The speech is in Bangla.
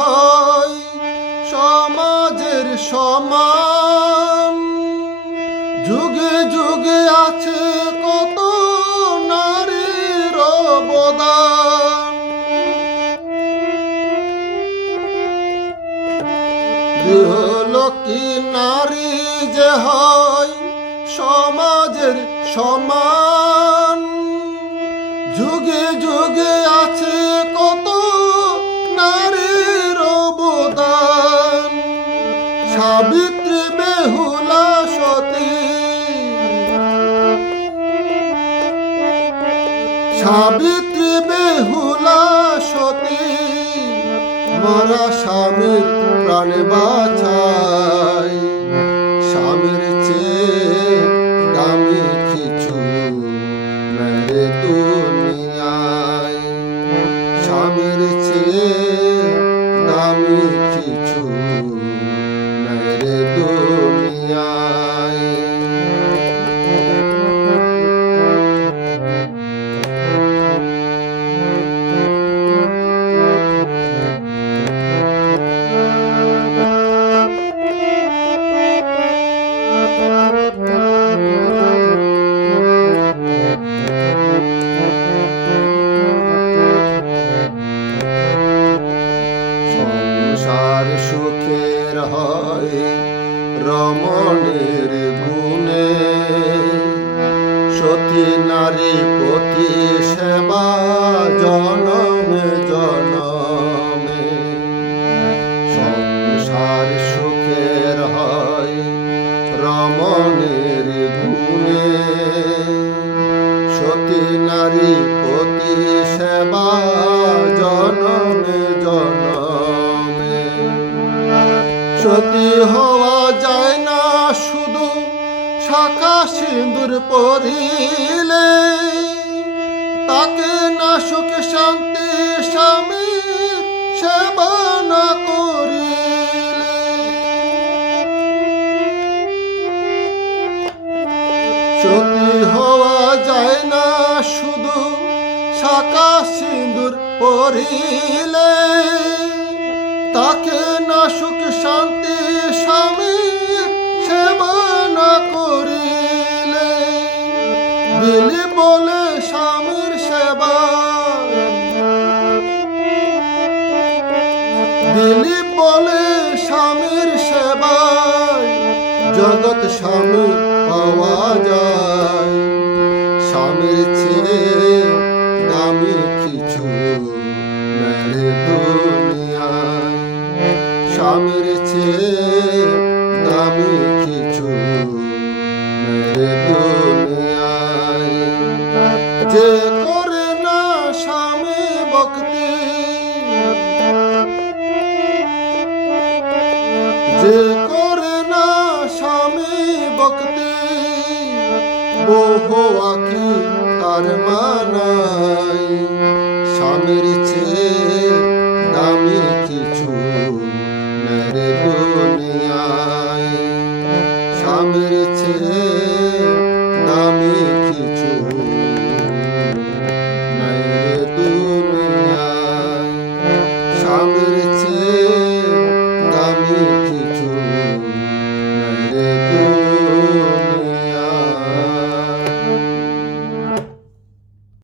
হয় সমাজের সমান। যুগে যুগে আছে কত নারীর অবদান। গৃহলক্ষ্মী নারী যে হয় সমাজের সমান। যুগে যুগে আছে সাবিত্রী বেহুলা সতী, মরা স্বামীর প্রাণ বাঁচাই। স্বামীর চেয়ে দামি কিছু মেরে দুনিয়ায়। স্বামীর চেয়ে দামি কিছু সুখের হয় রমণের গুণে। সতী নারী পতি সেবা জনমে জনমে। সংসার সুখের হয় রমণের গুণে। সতী নারী পতি সেবা হওয়া যায় না শুধু শাখা সিঁদুর পরিলে। তাকে না সুখে শান্তি স্বামী সেবা না করিলে। সতী হওয়া যায় না শুধু শাখা সিঁদুর পরিলে। তাকে না সুখ শান্তি জগৎ স্বামী পাওয়া যায় স্বামীর চেয়ে দামি কিছু মেরে দুনিয়ায় স্বামীর চেয়ে দামি আঁকি তার মানাই স্বামীর চেয়ে দামি কিছু স্বামীর চেয়ে